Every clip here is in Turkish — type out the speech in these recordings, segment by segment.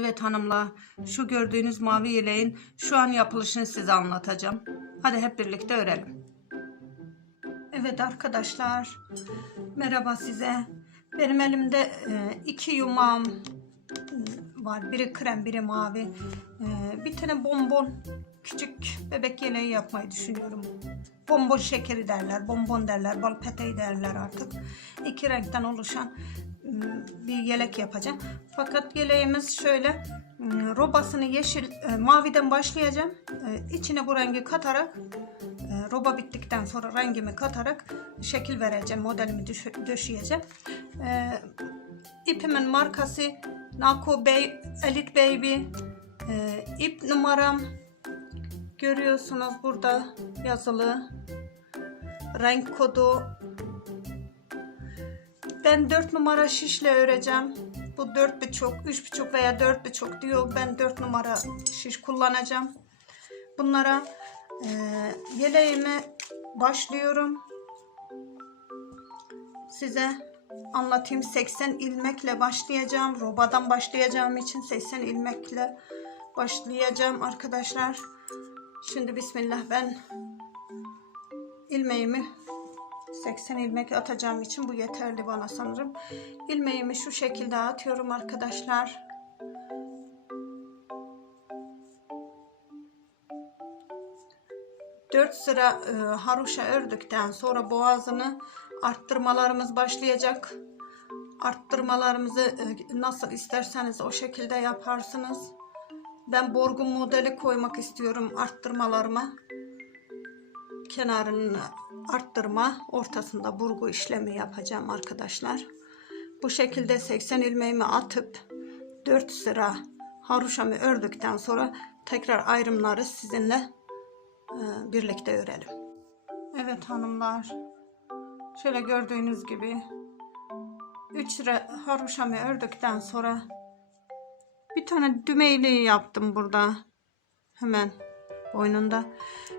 Evet hanımlar, şu gördüğünüz mavi yeleğin şu an yapılışını size anlatacağım. Hadi hep birlikte öğrenelim. Evet arkadaşlar, merhaba size. Benim elimde e, iki yumağım e, var. Biri krem, biri mavi. E, bir tane bonbon, küçük bebek yeleği yapmayı düşünüyorum. Bonbon şekeri derler, bonbon derler, bal peteği derler artık. İki renkten oluşan bir yelek yapacağım. Fakat yeleğimiz şöyle m, robasını yeşil, e, maviden başlayacağım. E, içine bu rengi katarak e, roba bittikten sonra rengimi katarak şekil vereceğim, modelimi düş- döşeyeceğim. E, ipimin markası Nako Bey, Elite Baby. E, ip numaram görüyorsunuz burada yazılı. Renk kodu ben 4 numara şişle öreceğim. Bu dört buçuk, üç buçuk veya dört buçuk diyor. Ben 4 numara şiş kullanacağım. Bunlara e, yeleğimi başlıyorum. Size anlatayım. 80 ilmekle başlayacağım. Robadan başlayacağım için 80 ilmekle başlayacağım arkadaşlar. Şimdi bismillah ben ilmeğimi 80 ilmek atacağım için bu yeterli bana sanırım. İlmeğimi şu şekilde atıyorum arkadaşlar. Dört sıra e, haroşa ördükten sonra boğazını arttırmalarımız başlayacak. Arttırmalarımızı e, nasıl isterseniz o şekilde yaparsınız. Ben borgun modeli koymak istiyorum arttırmalarıma kenarını arttırma, ortasında burgu işlemi yapacağım arkadaşlar. Bu şekilde 80 ilmeğimi atıp 4 sıra haroşamı ördükten sonra tekrar ayrımları sizinle e, birlikte örelim. Evet hanımlar. Şöyle gördüğünüz gibi 3 sıra haroşamı ördükten sonra bir tane dümeyli yaptım burada. Hemen boynunda.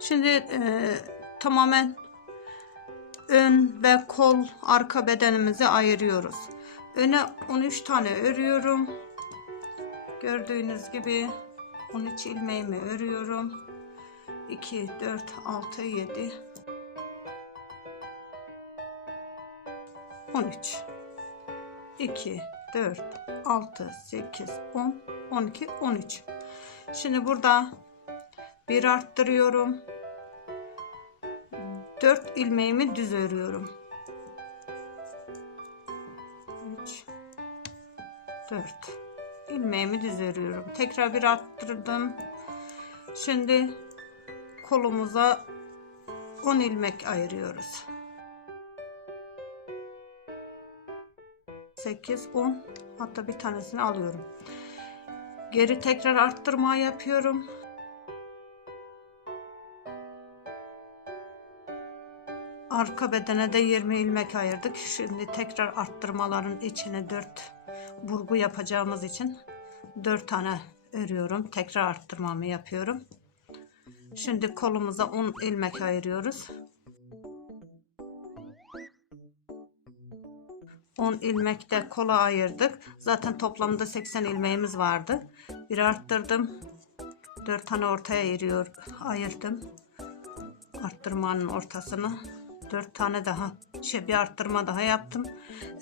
Şimdi e, tamamen ön ve kol arka bedenimizi ayırıyoruz. Öne 13 tane örüyorum. Gördüğünüz gibi 13 ilmeğimi örüyorum. 2, 4, 6, 7, 13, 2, 4, 6, 8, 10, 12, 13. Şimdi burada bir arttırıyorum. 4 ilmeğimi düz örüyorum. 3 4 ilmeğimi düz örüyorum. Tekrar bir arttırdım. Şimdi kolumuza 10 ilmek ayırıyoruz. 8 10 hatta bir tanesini alıyorum. Geri tekrar arttırma yapıyorum. Arka bedene de 20 ilmek ayırdık. Şimdi tekrar arttırmaların içine 4 burgu yapacağımız için 4 tane örüyorum. Tekrar arttırmamı yapıyorum. Şimdi kolumuza 10 ilmek ayırıyoruz. 10 ilmek de kola ayırdık. Zaten toplamda 80 ilmeğimiz vardı. Bir arttırdım. 4 tane ortaya ayırıyor, ayırdım. Arttırmanın ortasına. 4 tane daha şey bir arttırma daha yaptım.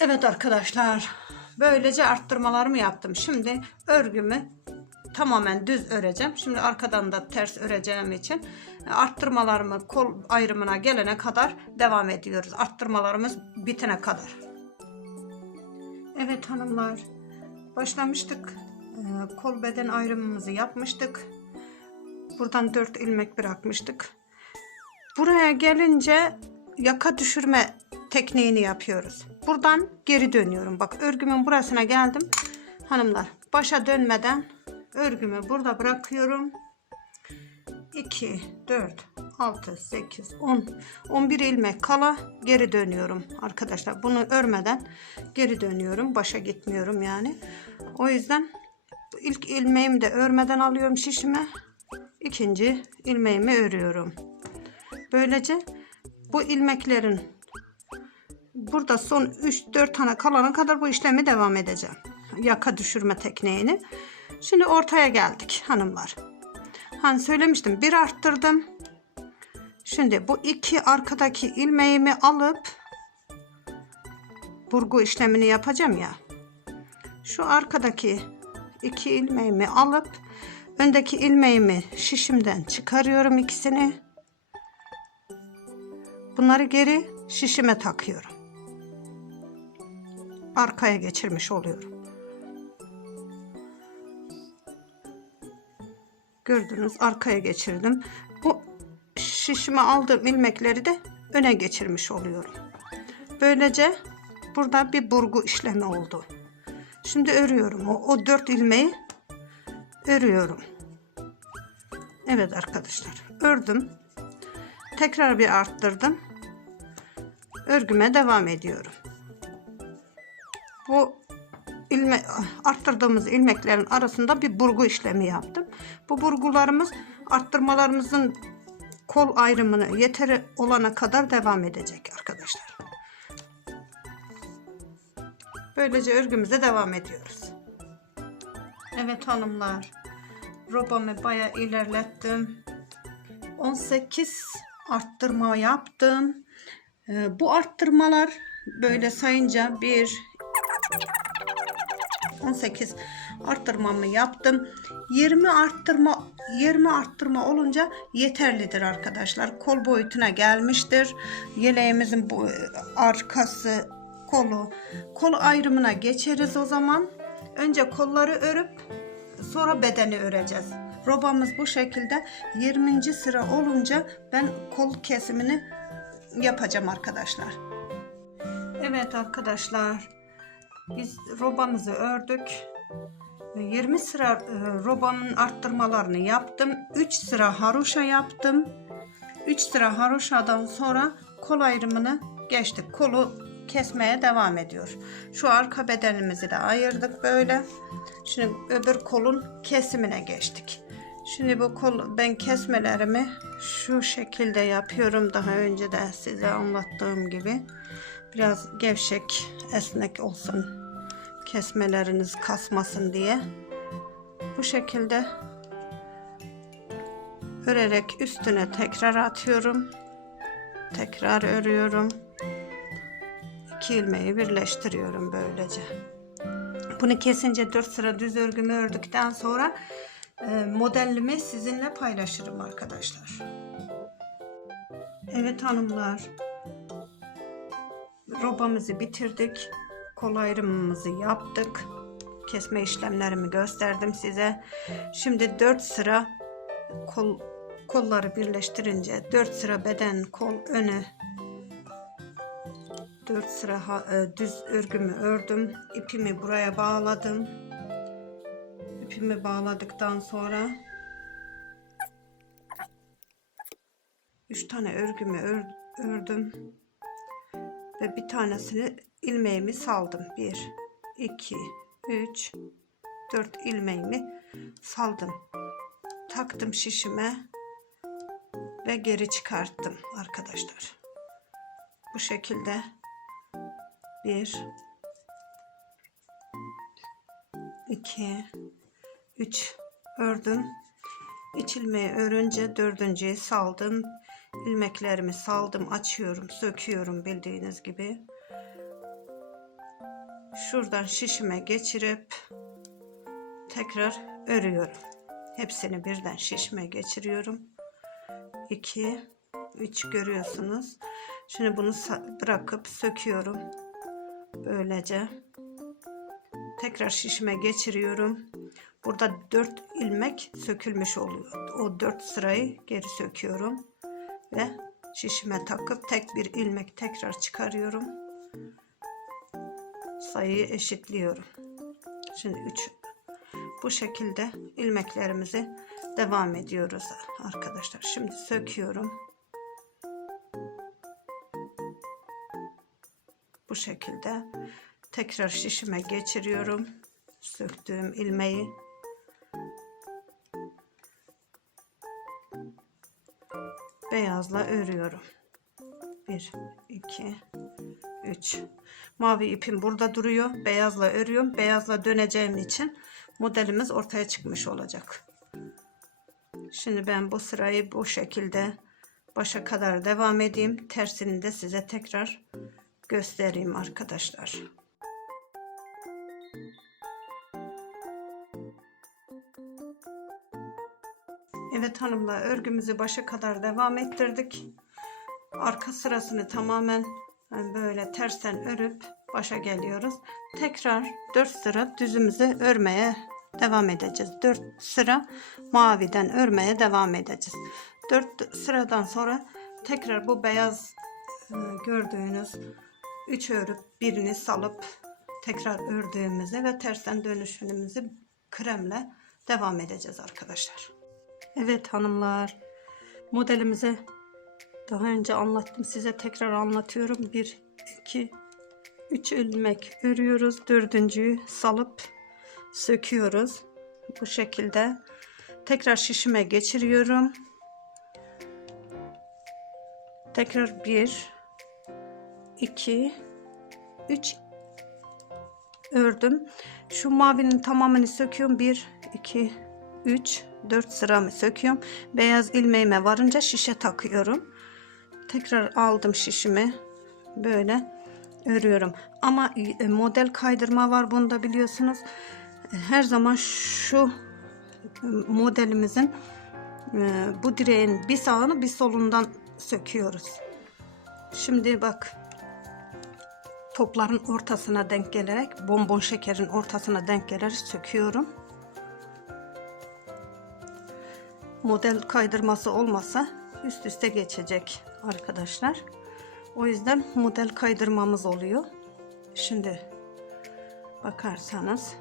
Evet arkadaşlar böylece arttırmalarımı yaptım. Şimdi örgümü tamamen düz öreceğim. Şimdi arkadan da ters öreceğim için arttırmalarımı kol ayrımına gelene kadar devam ediyoruz. Arttırmalarımız bitene kadar. Evet hanımlar başlamıştık. Ee, Kol beden ayrımımızı yapmıştık. Buradan 4 ilmek bırakmıştık. Buraya gelince yaka düşürme tekniğini yapıyoruz. Buradan geri dönüyorum. Bak örgümün burasına geldim. Hanımlar başa dönmeden örgümü burada bırakıyorum. 2, 4, 6, 8, 10, 11 ilmek kala geri dönüyorum arkadaşlar. Bunu örmeden geri dönüyorum. Başa gitmiyorum yani. O yüzden ilk ilmeğimi de örmeden alıyorum şişime. İkinci ilmeğimi örüyorum. Böylece bu ilmeklerin burada son 3-4 tane kalana kadar bu işlemi devam edeceğim. Yaka düşürme tekniğini. Şimdi ortaya geldik hanımlar. Hani söylemiştim bir arttırdım. Şimdi bu iki arkadaki ilmeğimi alıp burgu işlemini yapacağım ya. Şu arkadaki iki ilmeğimi alıp öndeki ilmeğimi şişimden çıkarıyorum ikisini. Bunları geri şişime takıyorum. Arkaya geçirmiş oluyorum. Gördünüz arkaya geçirdim. Bu şişime aldığım ilmekleri de öne geçirmiş oluyorum. Böylece burada bir burgu işlemi oldu. Şimdi örüyorum. O, o dört ilmeği örüyorum. Evet arkadaşlar. Ördüm. Tekrar bir arttırdım. Örgüme devam ediyorum. Bu ilme, arttırdığımız ilmeklerin arasında bir burgu işlemi yaptım. Bu burgularımız arttırmalarımızın kol ayrımını yeteri olana kadar devam edecek arkadaşlar. Böylece örgümüze devam ediyoruz. Evet hanımlar. Robamı baya ilerlettim. 18 arttırma yaptım. Ee, bu arttırmalar böyle sayınca 1 18 arttırmamı yaptım. 20 arttırma 20 arttırma olunca yeterlidir arkadaşlar. Kol boyutuna gelmiştir. Yeleğimizin bu arkası, kolu, kol ayrımına geçeriz o zaman. Önce kolları örüp sonra bedeni öreceğiz. Robamız bu şekilde 20. sıra olunca ben kol kesimini yapacağım arkadaşlar. Evet arkadaşlar biz robamızı ördük. 20 sıra e, robanın arttırmalarını yaptım. 3 sıra haroşa yaptım. 3 sıra haroşadan sonra kol ayrımını geçtik. Kolu kesmeye devam ediyor. Şu arka bedenimizi de ayırdık böyle. Şimdi öbür kolun kesimine geçtik. Şimdi bu kol ben kesmelerimi şu şekilde yapıyorum. Daha önce de size anlattığım gibi. Biraz gevşek, esnek olsun. Kesmeleriniz kasmasın diye. Bu şekilde örerek üstüne tekrar atıyorum. Tekrar örüyorum. İki ilmeği birleştiriyorum böylece. Bunu kesince 4 sıra düz örgümü ördükten sonra modelimi sizinle paylaşırım arkadaşlar. Evet hanımlar. Robamızı bitirdik. Kol ayrımımızı yaptık. Kesme işlemlerimi gösterdim size. Şimdi 4 sıra kol kolları birleştirince 4 sıra beden kol öne 4 sıra e, düz örgümü ördüm. İpimi buraya bağladım. İpimi bağladıktan sonra 3 tane örgümü ör- ördüm. Ve bir tanesini ilmeğimi saldım. 1 2 3 4 ilmeğimi saldım. Taktım şişime ve geri çıkarttım arkadaşlar. Bu şekilde bir, iki, üç ördüm. İç ilmeği örünce dördüncüyü saldım. İlmeklerimi saldım, açıyorum, söküyorum bildiğiniz gibi. Şuradan şişime geçirip tekrar örüyorum. Hepsini birden şişime geçiriyorum. 2 3 görüyorsunuz. Şimdi bunu bırakıp söküyorum. Böylece tekrar şişime geçiriyorum. Burada 4 ilmek sökülmüş oluyor. O 4 sırayı geri söküyorum ve şişime takıp tek bir ilmek tekrar çıkarıyorum. Sayıyı eşitliyorum. Şimdi 3 bu şekilde ilmeklerimizi devam ediyoruz arkadaşlar. Şimdi söküyorum. Bu şekilde tekrar şişime geçiriyorum. Söktüğüm ilmeği. Beyazla örüyorum. 1 2 3 Mavi ipim burada duruyor. Beyazla örüyorum. Beyazla döneceğim için modelimiz ortaya çıkmış olacak. Şimdi ben bu sırayı bu şekilde başa kadar devam edeyim. Tersini de size tekrar göstereyim arkadaşlar. Evet hanımlar örgümüzü başa kadar devam ettirdik. Arka sırasını tamamen böyle tersten örüp başa geliyoruz. Tekrar 4 sıra düzümüzü örmeye devam edeceğiz. 4 sıra maviden örmeye devam edeceğiz. 4 sıradan sonra tekrar bu beyaz e, gördüğünüz 3 örüp birini salıp tekrar ördüğümüzü ve tersten dönüşümümüzü kremle devam edeceğiz arkadaşlar. Evet hanımlar modelimize daha önce anlattım size tekrar anlatıyorum. 1 2 3 ilmek örüyoruz. Dördüncüyü salıp söküyoruz. Bu şekilde tekrar şişime geçiriyorum. Tekrar 1 2 3 ördüm. Şu mavinin tamamını söküyorum. 1 2 3 4 sıramı söküyorum. Beyaz ilmeğime varınca şişe takıyorum. Tekrar aldım şişimi. Böyle örüyorum. Ama e, model kaydırma var bunda biliyorsunuz. Her zaman şu e, modelimizin e, bu direğin bir sağını bir solundan söküyoruz. Şimdi bak topların ortasına denk gelerek bonbon şekerin ortasına denk gelerek söküyorum. Model kaydırması olmasa üst üste geçecek arkadaşlar. O yüzden model kaydırmamız oluyor. Şimdi bakarsanız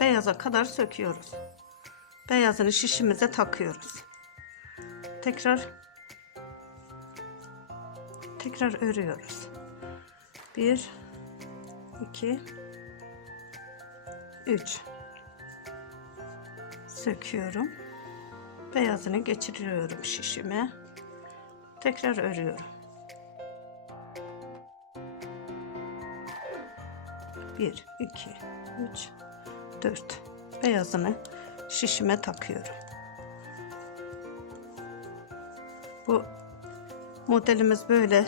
beyaza kadar söküyoruz. Beyazını şişimize takıyoruz. Tekrar tekrar örüyoruz. 1 2 3 söküyorum. Beyazını geçiriyorum şişime. Tekrar örüyorum. Bir, iki, üç, dört. Beyazını şişime takıyorum. Bu modelimiz böyle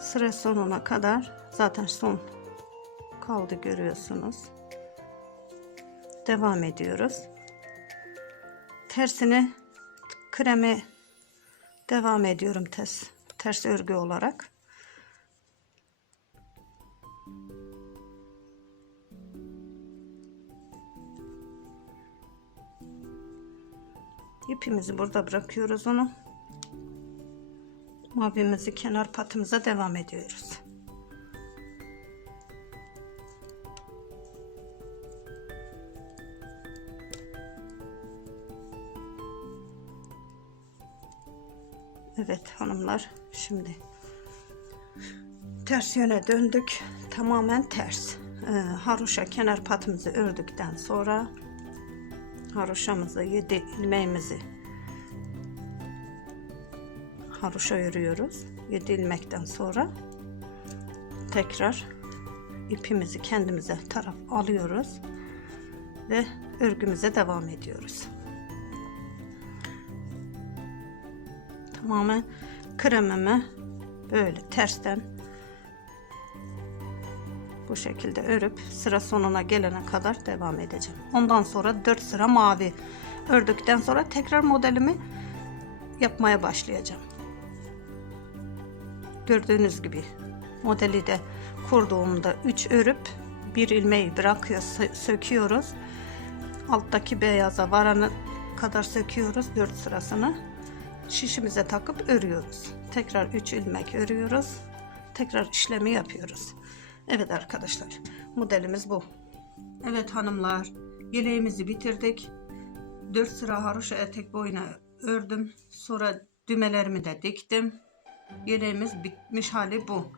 sıra sonuna kadar zaten son kaldı görüyorsunuz. Devam ediyoruz. Tersini kremi devam ediyorum ters ters örgü olarak. İpimizi burada bırakıyoruz onu. Mavimizi kenar patımıza devam ediyoruz. Evet hanımlar şimdi ters yöne döndük. Tamamen ters. Ee, haroşa kenar patımızı ördükten sonra haroşamızı yedi ilmeğimizi haroşa örüyoruz. Yedi ilmekten sonra tekrar ipimizi kendimize taraf alıyoruz ve örgümüze devam ediyoruz. Tamamen kremimi böyle tersten bu şekilde örüp sıra sonuna gelene kadar devam edeceğim. Ondan sonra 4 sıra mavi ördükten sonra tekrar modelimi yapmaya başlayacağım. Gördüğünüz gibi modeli de kurduğumda 3 örüp bir ilmeği bırakıyor söküyoruz. Alttaki beyaza varana kadar söküyoruz 4 sırasını şişimize takıp örüyoruz. Tekrar 3 ilmek örüyoruz. Tekrar işlemi yapıyoruz. Evet arkadaşlar modelimiz bu. Evet hanımlar yeleğimizi bitirdik. 4 sıra haroşa etek boyuna ördüm. Sonra düğmelerimi de diktim. Yeleğimiz bitmiş hali bu.